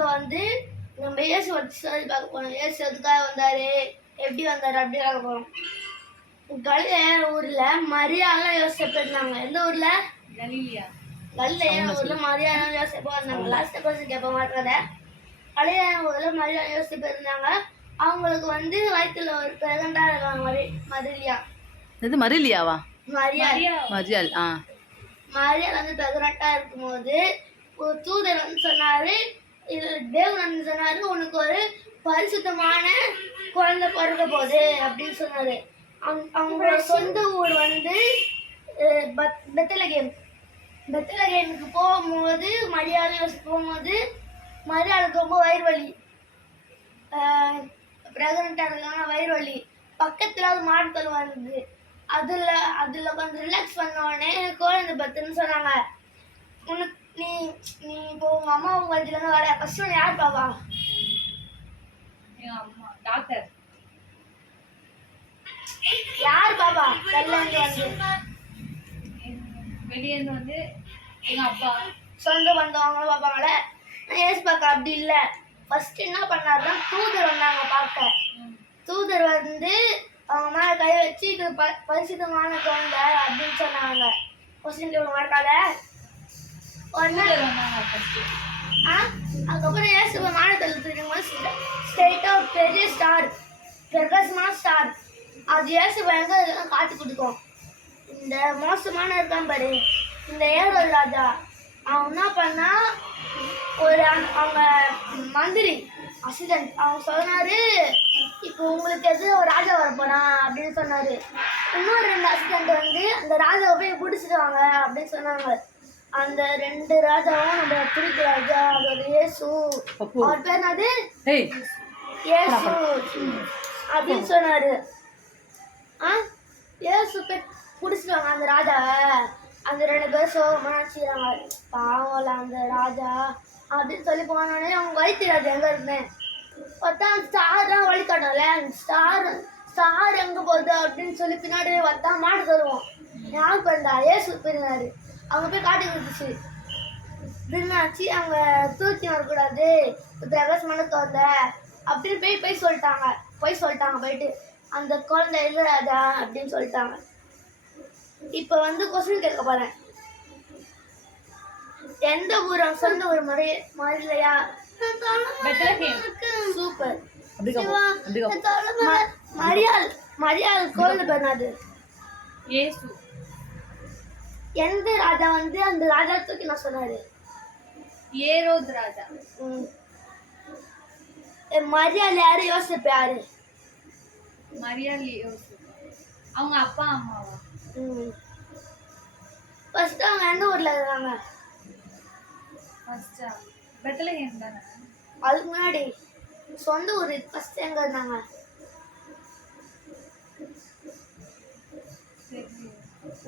இப்போ வந்து நம்ம இயேசு ஸ்டோரி பார்க்க போறோம். இயேசு எதுக்காக வந்தாரு, எப்படி வந்தாரு அப்படி பார்க்க போறோம். கலிலேயா ஊர்ல மரியாதை யோசேப்பு இருந்தாங்க. எந்த ஊர்ல? கலிலேயா ஊர்ல மரியாதை யோசேப்பு இருந்தாங்க. லாஸ்ட் கொஸ்டின் கேட்ப மாட்டாங்க. கலிலேயா ஊர்ல மரியாதை யோசேப்பு இருந்தாங்க. அவங்களுக்கு வந்து வயிற்றுல ஒரு பிரெக்னண்டா இருக்காங்க. மரியா. இது மரிலியாவா? மரியாள் வந்து பிரெக்னண்டா இருக்கும்போது ஒரு தூதர் வந்து சொன்னாரு, தேவன் வந்து சொன்னாரு, உனக்கு ஒரு பரிசுத்தமான குழந்தை பிறக்க போகுது அப்படின்னு சொன்னாரு. அவங்களோட சொந்த ஊர் வந்து பெத்லகேமுக்கு போகும்போது போகும்போது மரியாளுக்கு ரொம்ப வயிறு வலி, பிரெக்னண்டா இருக்காங்க, வயிறு வலி. பக்கத்துல ஒரு மாடுத்தல் வந்தது. அதுல கொஞ்சம் ரிலாக்ஸ் பண்ண உடனே குழந்தை பத்துன்னு சொன்னாங்க. உனக்கு நீ இப்போ உங்க அம்மா உங்க வயிற்றுல இருந்து வர ஃபர்ஸ்ட் யார் பாப்பா? டாக்டர். யார் பாப்பா? வெளியேந்து வந்து எங்க அப்பா. சொந்த பந்தவங்களும் பார்ப்பாங்களே. ஏசு பார்க்க அப்படி இல்லை. ஃபர்ஸ்ட் என்ன பண்ணாருன்னா தூதர் வந்தாங்க பார்க்க. தூதர் வந்து அவங்க மேலே கை வச்சு இது பரிசுத்தமான குழந்தை அப்படின்னு சொன்னாங்க. கொஸ்டின் இவ்வளோ மாட்டாத. அதுக்கப்புறம் ஏசு மாநிலத்தில் தெரியும்போது ஸ்ட்ரெயிட்டாக ஒரு பெரிய ஸ்டார், பிரகாசமான ஸ்டார், அது ஏசு எங்க காட்டி கொடுக்கும். இந்த மோசமான இருக்கான் பாரு, இந்த ஏரோது ராஜா, அவன் என்ன பண்ணா, ஒரு அவங்க மந்திரி அசிஸ்டன்ட் அவங்க சொன்னாரு, இப்போ உங்களுக்கு எது ஒரு ராஜா வர போறான் அப்படின்னு சொன்னாரு. இன்னொரு 2 அசிஸ்டன்ட் வந்து அந்த ராஜாவை போய் பிடிச்சிடுவாங்க அப்படின்னு சொன்னாங்க. அந்த 2 ராஜாவும் நம்ம பிடிக்கிற ராஜா, அதோட இயேசு, அவர் பேர் என்னது? இயேசு அப்படின்னு சொன்னாரு. இயேசு போய் பிடிச்சிடுவாங்க அந்த ராஜாவை. அந்த 2 பேர் சோகமாக நினச்சிக்கிறாங்க, பாவம்ல அந்த ராஜா அப்படின்னு சொல்லி போனோடனே அவங்க வயிற்று ராஜா எங்கே இருந்தேன் பார்த்தா ஸ்டார்லாம் வழிகாட்டல. ஸ்டார் எங்கே போகுது அப்படின்னு சொல்லி பின்னாடி பார்த்தா மாடு தருவோம். யார் பண்ணா? ஏசு பின்னாரு. அவங்க போய் காட்டி கொடுத்துச்சு. பின்னாச்சு அவங்க தூக்கி வரக்கூடாது, பிரகாசமான குழந்தை அப்படின்னு போய் சொல்லிட்டாங்க. போயிட்டு அந்த குழந்தை இல்லை ராஜா அப்படின்னு சொல்லிட்டாங்க. இப்போ வந்து கொஸ்டின் கேட்க போறேன். எந்த ஊர் சொந்த ஊர் மரிலையா? சூப்பர். மரியாள் குழந்தை பேர் இயேசு. எந்த ராஜா வந்து அந்த ராஜா தூக்கி நான் சொன்னாரு? ஏரோது ராஜா. மரியாள் யாரு? யோசிப்பு யாரு? மரியாள் யோசிப்பு. அவங்க அப்பா அம்மாவா? ஃபர்ஸ்ட் அவங்க எந்த ஊர்ல இருக்காங்க? ஃபர்ஸ்டா பெத்லகேம் தானே. அதுக்கு முன்னாடி சொந்த ஊர் ஃபர்ஸ்ட் எங்க இருந்தாங்க?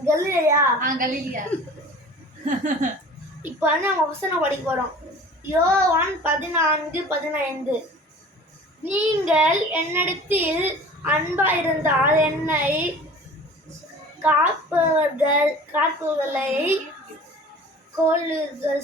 கலிலேயா. கலிலேயா. இப்போ வந்து நம்ம வசனம் படிக்க போறோம். யோவான் 14:15. நீங்கள் என்னிடத்தில் அன்பா இருந்தால் என்னை காப்பவர்களை கொல்லுங்கள்.